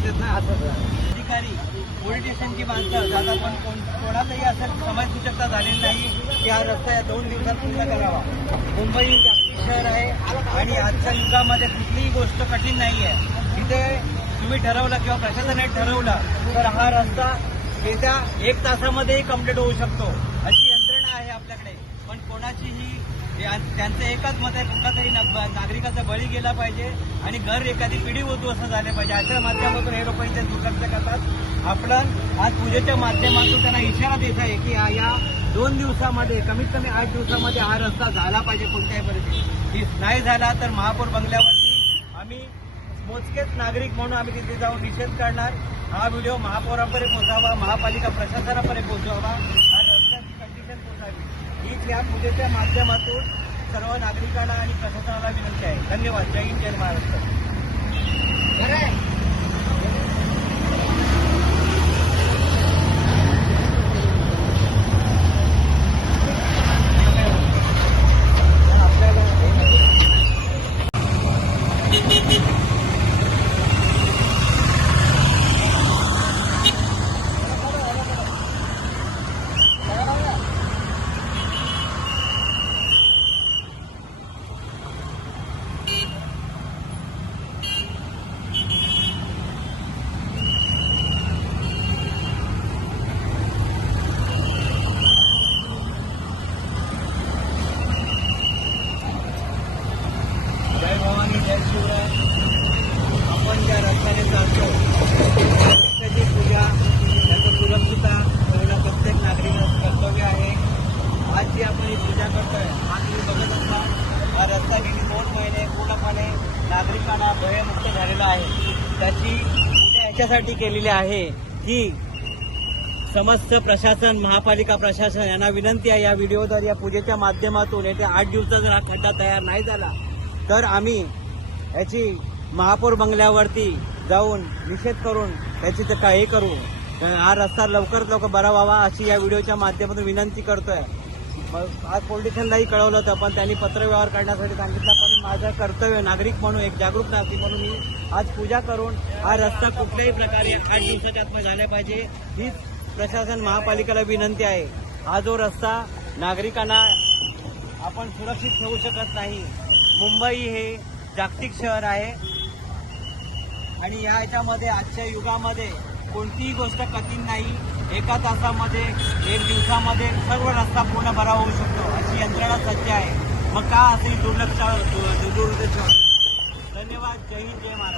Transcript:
येतात ना अधिकारी पोलिटिशियनची माणसं दादा पण कोणाचंही असं समाजसूचकता झालेली नाही की हा रस्ता या 2 दिवसात पूर्ण करावा. मुंबई जागतिक शहर आहे आणि आजच्या युगामध्ये कुठलीही गोष्ट कठीण नाही आहे. तिथे तुम्ही ठरवलं किंवा प्रशासनाने ठरवलं तर हा रस्ता येत्या 1 तासामध्येही कम्प्लीट होऊ शकतो अशी यंत्रणा आहे आपल्याकडे. पण कोणाचीही त्यांचं एकच मत आहे, कुठला तरी नागरिकाचा बळी गेला पाहिजे आणि घर एखादी पिढी उद्ध्वस्त झाले पाहिजे. अशा माध्यमातून हे लोक इथे दुर्लक्ष करतात. आपण आज पूजेच्या माध्यमातून त्यांना इशारा देत आहे की या 2 दिवसामध्ये कमीत कमी 8 दिवसामध्ये हा रस्ता झाला पाहिजे. कोणत्याही परिस्थितीत नाही झाला तर महापौर बंगल्यावरती आम्ही मोजकेच नागरिक म्हणून आम्ही तिथे जाऊन निषेध करणार. हा व्हिडिओ महापौरांपर्यंत पोहोचावा, महापालिका प्रशासनापर्यंत पोहोचावा, हा रस्त्याची कंडिशन पोहोचावी हीच या पूजेच्या माध्यमातून सर्व नागरिकांना आणि प्रशासनाला विनंती आहे. धन्यवाद. जय हिंद, जय महाराष्ट्र. आपण ज्या रस्त्याने चालतो त्या रस्त्याची पूजा त्याचं सुरक्षितता करणं प्रत्येक नागरिकाचं कर्तव्य आहे. आज जी आपण ही पूजा करतोय हा तुम्ही बघत असाल हा रस्ता गेली 2 महिने पूर्णपणे नागरिकांना भयमुक्त झालेला आहे. त्याची पूजा याच्यासाठी केलेली आहे की समस्त प्रशासन महापालिका प्रशासन यांना विनंती आहे या व्हिडिओद्वारे या पूजेच्या माध्यमातून येत्या 8 दिवसात जर हा खड्डा तयार नाही झाला तर आम्ही याची महापौर बंगल्यावरती जाऊन निषेध करून त्याची ते काही करू. हा रस्ता लवकरात लवकर बरा व्हावा अशी या व्हिडिओच्या माध्यमातून विनंती करतोय. आज पोलिटिशियनलाही कळवलं होतं पण त्यांनी पत्रव्यवहार करण्यासाठी सांगितलं. पण माझं कर्तव्य नागरिक म्हणून एक जागरूक नागरिक म्हणून मी आज पूजा करून हा रस्ता कुठल्याही प्रकारे 8 दिवसाच्या आत झाला पाहिजे हीच प्रशासन महापालिकेला विनंती आहे. हा जो रस्ता नागरिकांना आपण सुरक्षित ठेवू शकत नाही. मुंबई हे जागतिक शहर आहे आणि याच्यामध्ये आजच्या युगामध्ये कोणतीही गोष्ट कठीण नाही. 1 तासामध्ये 1 दिवसामध्ये सर्व रस्ता पूर्ण भरा होऊ शकतो अशी यंत्रणा सज्ज आहे. मग का असेल दुर्लक्ष दुर्दैव. धन्यवाद. जय हिंद, जय महाराष्ट्र.